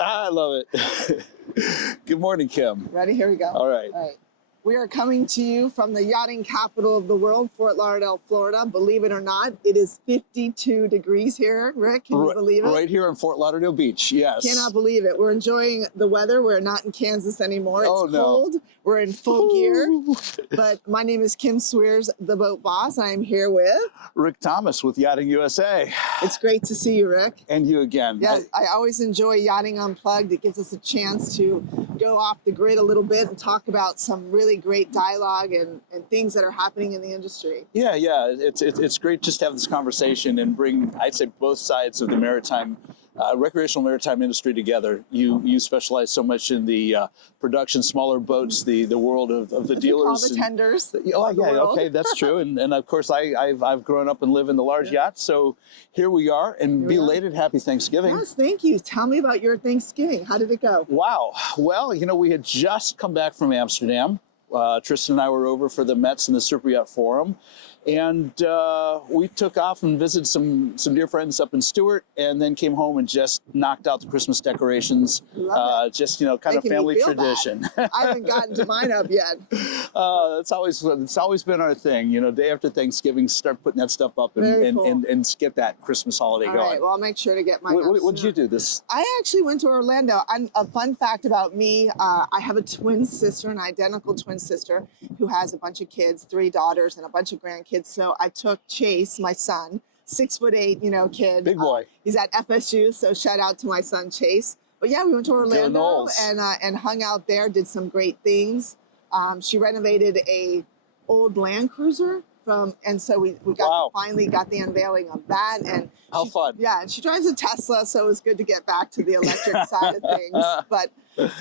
I love it. Good morning, Kim. Ready? Here we go. All right. All right. We are coming to you from the yachting capital of the world, Fort Lauderdale, Florida. Believe it or not, it is 52 degrees here. Rick, can you believe it? Right here on Fort Lauderdale Beach, yes. Cannot believe it. We're enjoying the weather. We're not in Kansas anymore. It's cold. We're in full gear. But my name is Kim Sweers, the boat boss. I am here with Rick Thomas with Yachting USA. It's great to see you, Rick. And you again. Yes, I always enjoy Yachting Unplugged. It gives us a chance to go off the grid a little bit and talk about some really great dialogue and things that are happening in the industry. Yeah, it's great just to have this conversation and bring, I'd say, both sides of the maritime, recreational maritime industry together. You specialize so much in the production, smaller boats, the world of the dealers. All the tenders. Oh yeah, okay, that's true. And of course, I've grown up and live in the large yachts, so here we are. And belated happy Thanksgiving. Yes, thank you. Tell me about your Thanksgiving. How did it go? Wow. Well, you know, we had just come back from Amsterdam. Tristan and I were over for the Mets and the SuperYacht Forum, and we took off and visited some dear friends up in Stewart, and then came home and just knocked out the Christmas decorations. Just, you know, kind of family tradition. I haven't gotten to mine up yet. It's always been our thing. You know, day after Thanksgiving, start putting that stuff up and get that Christmas holiday going. All right, well, I'll make sure to get mine. What did you do this? I actually went to Orlando. A fun fact about me, I have a twin sister, an identical twin sister, who has a bunch of kids, 3 daughters and a bunch of grandkids. So I took Chase, my son, 6'8", you know, kid. Big boy. He's at FSU, so shout out to my son Chase. But yeah, we went to Orlando and hung out there, did some great things. She renovated a old Land Cruiser and so we finally got the unveiling of that. And how fun. Yeah, and she drives a Tesla, so it was good to get back to the electric side of things.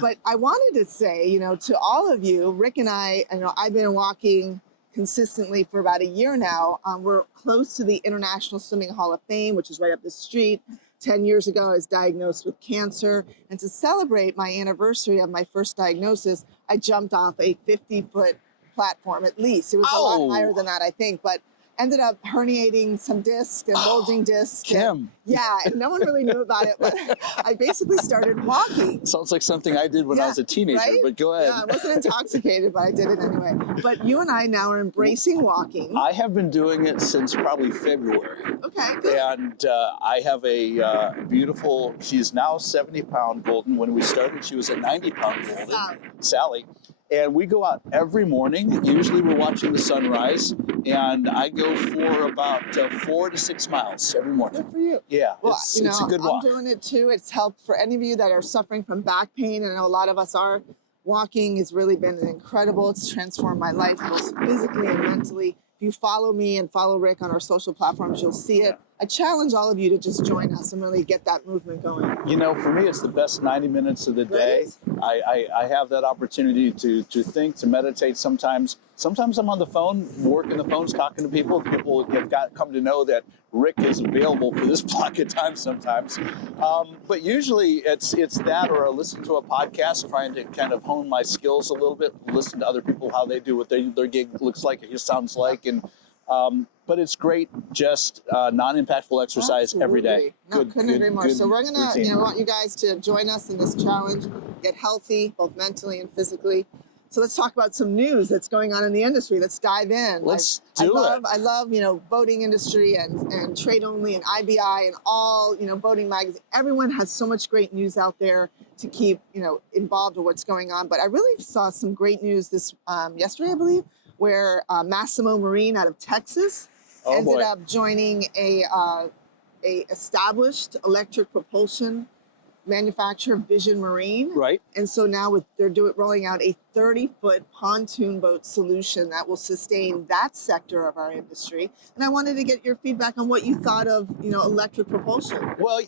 But I wanted to say, you know, to all of you, Rick and I know I've been walking consistently for about a year now. We're close to the International Swimming Hall of Fame, which is right up the street. 10 years ago, I was diagnosed with cancer. And to celebrate my anniversary of my first diagnosis, I jumped off a 50-foot platform at least. It was a lot higher than that, I think, but ended up herniating some discs and bulging discs. Kim. Yeah, and no one really knew about it, but I basically started walking. Sounds like something I did when I was a teenager, but go ahead. Yeah, I wasn't intoxicated, but I did it anyway. But you and I now are embracing walking. I have been doing it since probably February. Okay, good. And I have a beautiful, she's now 70-pound golden. When we started, she was a 90-pound golden, Sally. And we go out every morning. Usually we're watching the sunrise, and I go for about 4 to 6 miles every morning. Good for you. Yeah, well, it's a good walk. I'm doing it too. It's helped for any of you that are suffering from back pain, and I know a lot of us are. Walking has really been incredible. It's transformed my life, both physically and mentally. If you follow me and follow Rick on our social platforms, you'll see it. I challenge all of you to just join us and really get that movement going. You know, for me, it's the best 90 minutes of the day. I have that opportunity to think, to meditate sometimes. Sometimes I'm on the phone, working the phones, talking to people. People have come to know that Rick is available for this block of time sometimes. But usually it's that, or I listen to a podcast trying to kind of hone my skills a little bit, listen to other people, how they do what their gig looks like, it sounds like. And but it's great, just non-impactful exercise every day. No, couldn't agree more. So we're gonna, want you guys to join us in this challenge, get healthy, both mentally and physically. So let's talk about some news that's going on in the industry. Let's dive in. Let's do it. I love, boating industry and Trade Only and IBI and all, boating magazines. Everyone has so much great news out there to keep, involved with what's going on. But I really saw some great news this yesterday, I believe, where Massimo Marine out of Texas ended up joining a established electric propulsion manufacturer, Vision Marine. Right. And so now they're rolling out a 30-foot pontoon boat solution that will sustain that sector of our industry. And I wanted to get your feedback on what you thought of, electric propulsion. Well,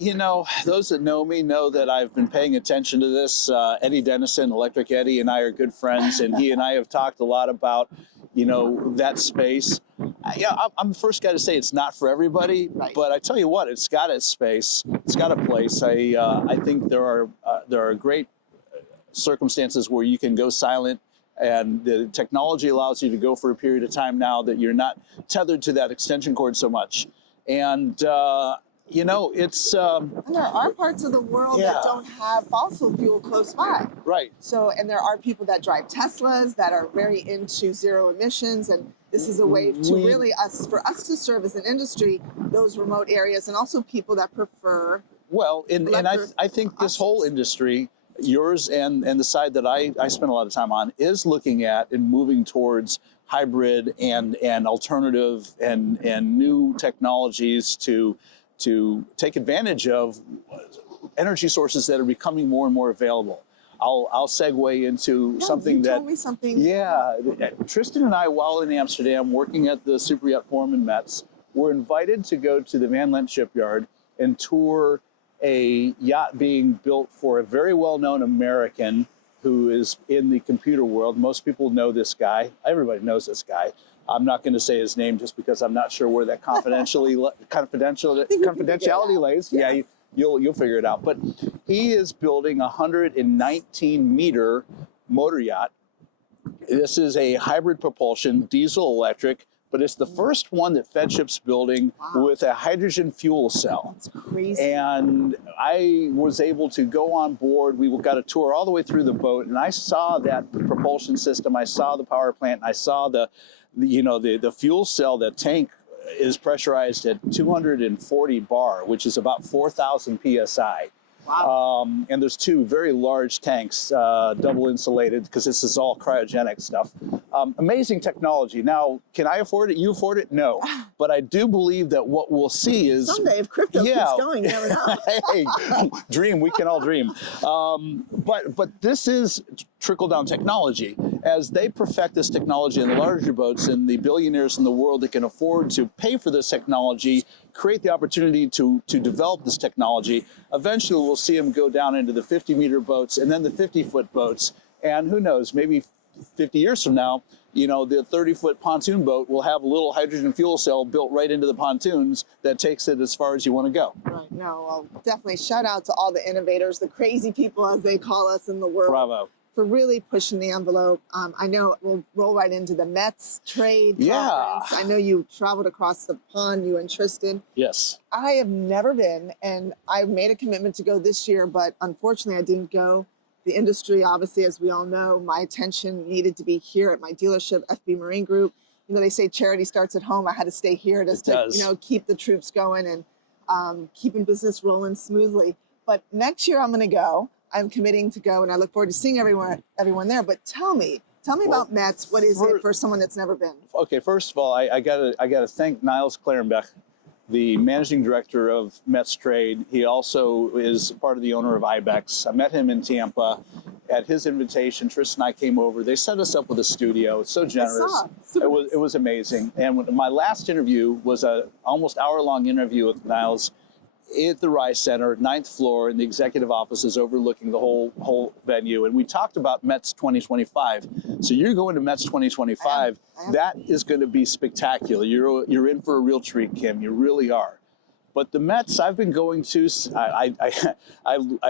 those that know me know that I've been paying attention to this. Eddie Dennison, Electric Eddie, and I are good friends, and he and I have talked a lot about, that space. I'm the first guy to say it's not for everybody, but I tell you what, it's got its space, it's got a place. I think there are great circumstances where you can go silent, and the technology allows you to go for a period of time now that you're not tethered to that extension cord so much. And You know, it's And there are parts of the world Yeah. that don't have fossil fuel close by. right. So, and there are people that drive Teslas that are very into zero emissions, and this is a way to really for us to serve as an industry those remote areas, and also people that prefer. Well, and I think this whole options. industry, yours and the side that I spend a lot of time on, is looking at and moving towards hybrid and alternative and new technologies to take advantage of energy sources that are becoming more and more available. I'll segue into something that. Told me something. Yeah, Tristan and I, while in Amsterdam, working at the SuperYacht Forum in Metz, were invited to go to the Van Lent shipyard and tour a yacht being built for a very well-known American who is in the computer world. Most people know this guy. Everybody knows this guy. I'm not going to say his name just because I'm not sure where that confidentiality lays. Yeah, you'll figure it out. But he is building a 119-meter motor yacht. This is a hybrid propulsion, diesel electric, but it's the first one that Fedship's building with a hydrogen fuel cell. That's crazy. And I was able to go on board. We got a tour all the way through the boat, and I saw that propulsion system. I saw the power plant. And I saw the fuel cell. The tank is pressurized at 240 bar, which is about 4,000 psi. Wow. And there's two very large tanks, double insulated, because this is all cryogenic stuff. Amazing technology. Now, can I afford it? You afford it? No. But I do believe that what we'll see is Someday, if crypto keeps going, you never know. Hey, dream. We can all dream. But this is trickle-down technology. As they perfect this technology in the larger boats, and the billionaires in the world that can afford to pay for this technology create the opportunity to develop this technology, eventually we'll see them go down into the 50-meter boats and then the 50-foot boats. And who knows, maybe 50 years from now, the 30-foot pontoon boat will have a little hydrogen fuel cell built right into the pontoons that takes it as far as you want to go. Right. No, well, definitely shout out to all the innovators, the crazy people, as they call us in the world. Bravo. For really pushing the envelope. I know we'll roll right into the Metz trade conference. I know you traveled across the pond, you and Tristan. Yes. I have never been, and I made a commitment to go this year, but unfortunately I didn't go. The industry, obviously, as we all know, my attention needed to be here at my dealership, FB Marine Group. They say charity starts at home. I had to stay here just to keep the troops going and keeping business rolling smoothly. But next year I'm going to go. I'm committing to go, and I look forward to seeing everyone there. But tell me about Metz. What is it for someone that's never been? Okay, first of all, I gotta thank Niles Clarenbeck, the managing director of Metz Trade. He also is part of the owner of Ibex. I met him in Tampa. At his invitation, Tristan and I came over. They set us up with a studio. It's so generous. It was amazing. And my last interview was a almost hour-long interview with Niles at the Rice Center, 9th floor, in the executive offices overlooking the whole venue. And we talked about Metz 2025. So you're going to Metz 2025. That is going to be spectacular. You're in for a real treat, Kim. You really are. But the Metz I've been going to, I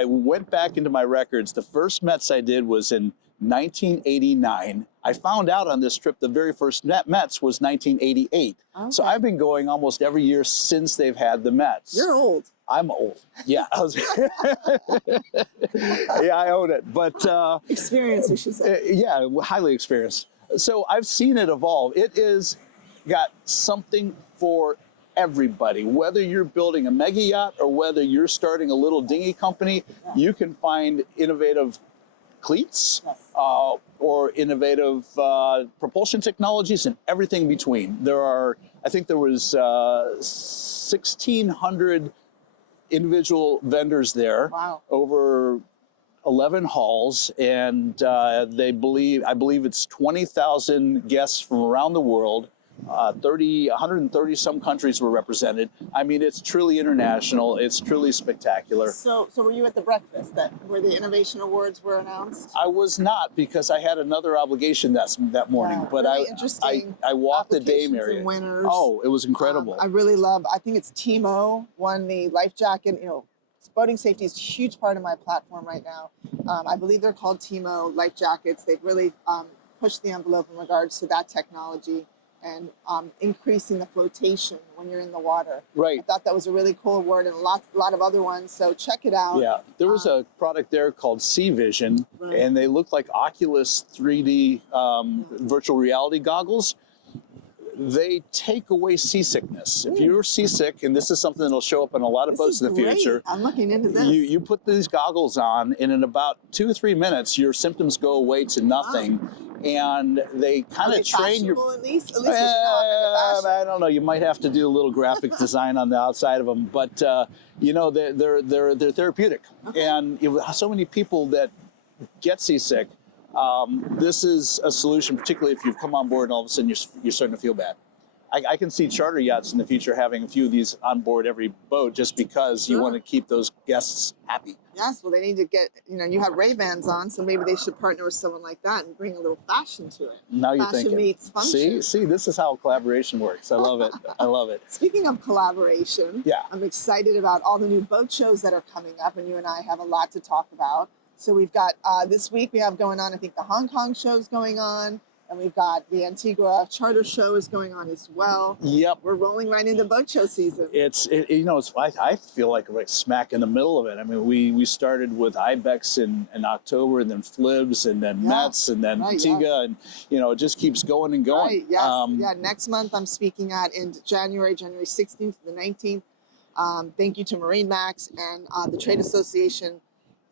went back into my records. The first Metz I did was in 1989. I found out on this trip the very first Metz was 1988. Okay. So I've been going almost every year since they've had the Metz. You're old. I'm old. Yeah. Yeah, I own it. But experience, you should say. Yeah, highly experienced. So I've seen it evolve. It is got something for everybody. Whether you're building a mega yacht or whether you're starting a little dinghy company, you can find innovative cleats or innovative propulsion technologies and everything between. I think there was 1,600 individual vendors there. Wow. Over 11 halls, and I believe it's 20,000 guests from around the world. 130 some countries were represented. I mean, it's truly international. It's truly spectacular. So were you at the breakfast where the innovation awards were announced? I was not, because I had another obligation that morning. Yeah, but really I walked the Dame area. And winners. Oh, it was incredible. I really love. I think it's Timo won the life jacket. Boating safety is a huge part of my platform right now. I believe they're called Timo life jackets. They've really pushed the envelope in regards to that technology. and increasing the flotation when you're in the water. Right. I thought that was a really cool word, and a lot of other ones. So check it out. Yeah, there was a product there called Sea Vision, Right. and they look like Oculus 3D virtual reality goggles. They take away seasickness. If you're seasick, and this is something that'll show up on a lot of boats in the great. future, I'm looking into this. you put these goggles on, and in about 2 or 3 minutes, your symptoms go away to nothing, and they kind of train your. At least we should know I'm into fashion. I don't know. You might have to do a little graphic design on the outside of them, but you know they're therapeutic, and so many people that get seasick. This is a solution, particularly if you've come on board and all of a sudden you're starting to feel bad. I can see charter yachts in the future having a few of these on board every boat just because you want to keep those guests happy. Yes, well, they need to get, you have Ray-Bans on, so maybe they should partner with someone like that and bring a little fashion to it. Now you're fashion thinking. Meets function. See, this is how collaboration works. I love it. I love it. Speaking of collaboration, I'm excited about all the new boat shows that are coming up, and you and I have a lot to talk about. So we've got, this week we have going on, I think the Hong Kong show is going on, and we've got the Antigua Charter Show is going on as well. Yep. We're rolling right into boat show season. I feel like we're smack in the middle of it. I mean, we started with Ibex in October, and then Flibs, and then Mets, and then Antigua, and it just keeps going and going. Right, yes. Next month I'm speaking in January 16th to the 19th. Thank you to Marine Max and the Trade Association.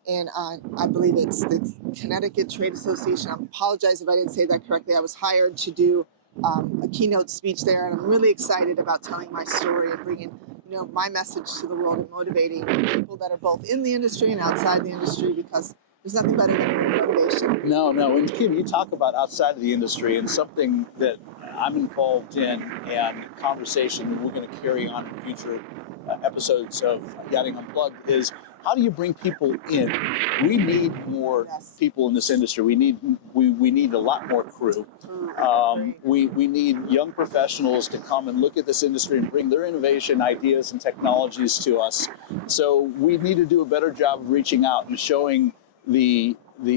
And I believe it's the Connecticut Trade Association. I apologize if I didn't say that correctly. I was hired to do a keynote speech there, and I'm really excited about telling my story and bringing, my message to the world and motivating people that are both in the industry and outside the industry, because there's nothing better than motivation. No. And Kim, you talk about outside of the industry, and something that I'm involved in and conversation that we're going to carry on in future episodes of Yachting Unplugged is, how do you bring people in? We need more people in this industry. We need a lot more crew. We need young professionals to come and look at this industry and bring their innovation, ideas, and technologies to us. So we need to do a better job of reaching out and showing the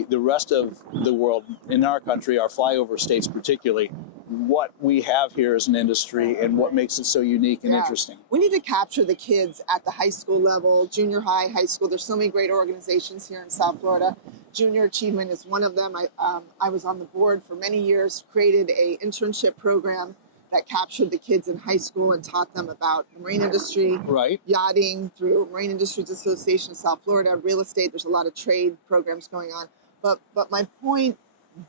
rest of the world, in our country, our flyover states particularly, what we have here as an industry and what makes it so unique and interesting. We need to capture the kids at the high school level, junior high, high school. There's so many great organizations here in South Florida. Junior Achievement is one of them. I was on the board for many years, created an internship program that captured the kids in high school and taught them about the marine industry, yachting through Marine Industries Association of South Florida, real estate. There's a lot of trade programs going on. But my point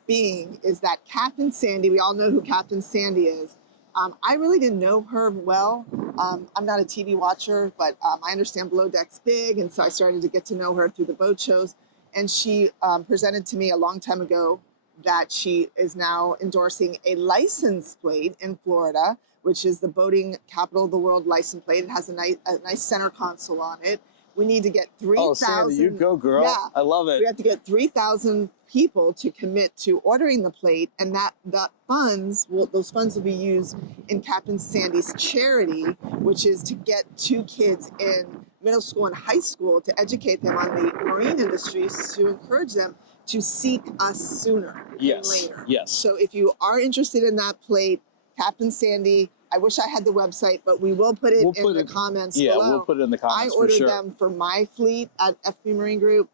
being is that Captain Sandy, we all know who Captain Sandy is. I really didn't know her well. I'm not a TV watcher, but I understand Below Deck's big, and so I started to get to know her through the boat shows. And she presented to me a long time ago that she is now endorsing a license plate in Florida, which is the boating capital of the world license plate. It has a nice center console on it. We need to get 3,000. Oh, Sandy, you go, girl. Yeah, I love it. We have to get 3,000 people to commit to ordering the plate, and those funds will be used in Captain Sandy's charity, which is to get 2 kids in middle school and high school to educate them on the marine industries, to encourage them to seek us sooner than later. Yes. So if you are interested in that plate, Captain Sandy, I wish I had the website, but we will put it in the comments below. Yeah, we'll put it in the comments I ordered for sure. them for my fleet at FB Marine Group.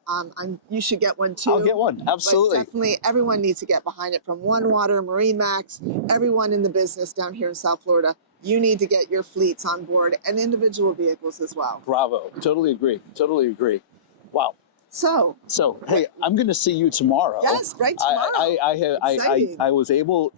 You should get one too. I'll get one, absolutely. But definitely, everyone needs to get behind it, from One Water, Marine Max, everyone in the business down here in South Florida. You need to get your fleets on board, and individual vehicles as well. Bravo. Totally agree. Totally agree. Wow. So hey, I'm going to see you tomorrow. Yes, right, tomorrow. I was able.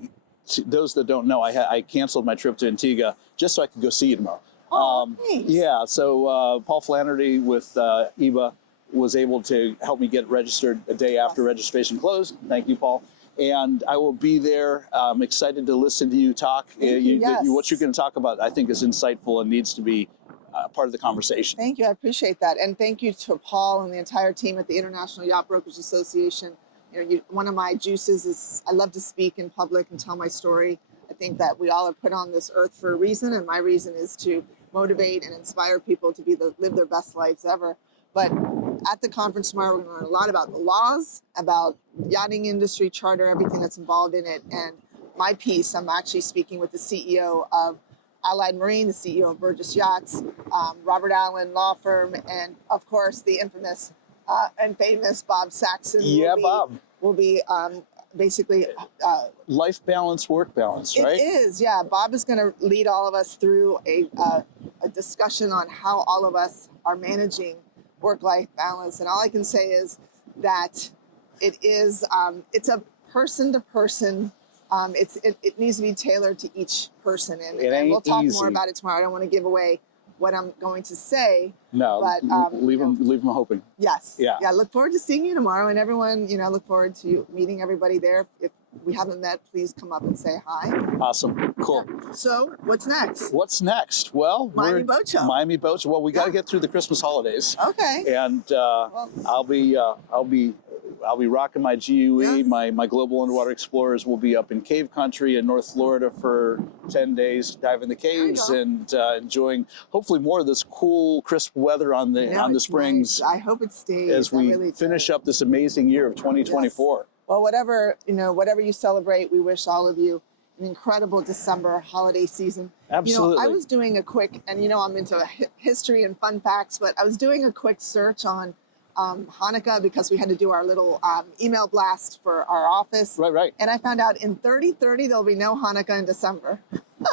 Those that don't know, I canceled my trip to Antigua just so I could go see you tomorrow. Nice. Yeah, so Paul Flannery with EBA was able to help me get registered a day after registration closed. Thank you, Paul. And I will be there. I'm excited to listen to you talk. What you're going to talk about, I think, is insightful and needs to be part of the conversation. Thank you. I appreciate that. And thank you to Paul and the entire team at the International Yacht Brokers Association. One of my juices is I love to speak in public and tell my story. I think that we all are put on this earth for a reason, and my reason is to motivate and inspire people to live their best lives ever. But at the conference tomorrow, we're going to learn a lot about the laws, about yachting industry, charter, everything that's involved in it. And my piece, I'm actually speaking with the CEO of Allied Marine, the CEO of Burgess Yachts, Robert Allen Law Firm, and of course the infamous and famous Bob Saxon. Yeah, Bob. Will be basically Life balance, work balance, right? It is, yeah. Bob is going to lead all of us through a discussion on how all of us are managing work-life balance. And all I can say is that it is, it's a person-to-person. It needs to be tailored to each person, and we'll talk more about it tomorrow. I don't want to give away what I'm going to say. No, but leave them hoping. Yes. Yeah. Yeah. Look forward to seeing you tomorrow, and everyone. Look forward to meeting everybody there. If we haven't met, please come up and say hi. Awesome. Cool. Yeah. So, what's next? What's next? Well, Miami Boat Show. Miami Boat Show. Well, we got to get through the Christmas holidays. Okay. And I'll be rocking my GUE. Yes. My Global Underwater Explorers will be up in cave country in North Florida for 10 days, diving the caves and enjoying hopefully more of this cool, crisp weather on the springs. Nice. I hope it stays as we finish up this amazing year of 2024. Yes. Well, whatever you celebrate, we wish all of you an incredible December holiday season. Absolutely. I was doing a quick, and I'm into history and fun facts, but I was doing a quick search on Hanukkah because we had to do our little email blast for our office. Right. And I found out in 3030 there'll be no Hanukkah in December.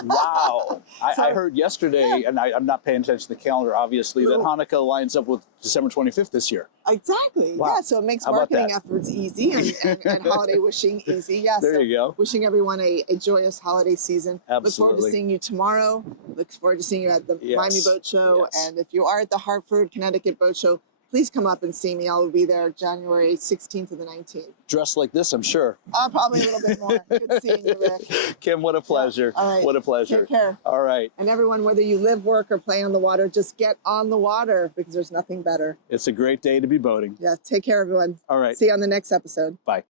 Wow. I heard yesterday, and I'm not paying attention to the calendar, obviously, that Hanukkah lines up with December 25th this year. Exactly. Wow. Yeah, so it makes marketing efforts easy and holiday wishing easy. Yeah, there you go. Wishing everyone a joyous holiday season. Absolutely. Look forward to seeing you tomorrow. Look forward to seeing you at the Miami Boat Show. Yes. And if you are at the Hartford, Connecticut Boat Show, please come up and see me. I'll be there January 16th to the 19th. Dressed like this, I'm sure. Probably a little bit more. Good seeing you, Rick. Kim, what a pleasure. Yeah. All right. What a pleasure. Take care. All right. And everyone, whether you live, work, or play on the water, just get on the water because there's nothing better. It's a great day to be boating. Yeah, take care, everyone. All right. See you on the next episode. Bye.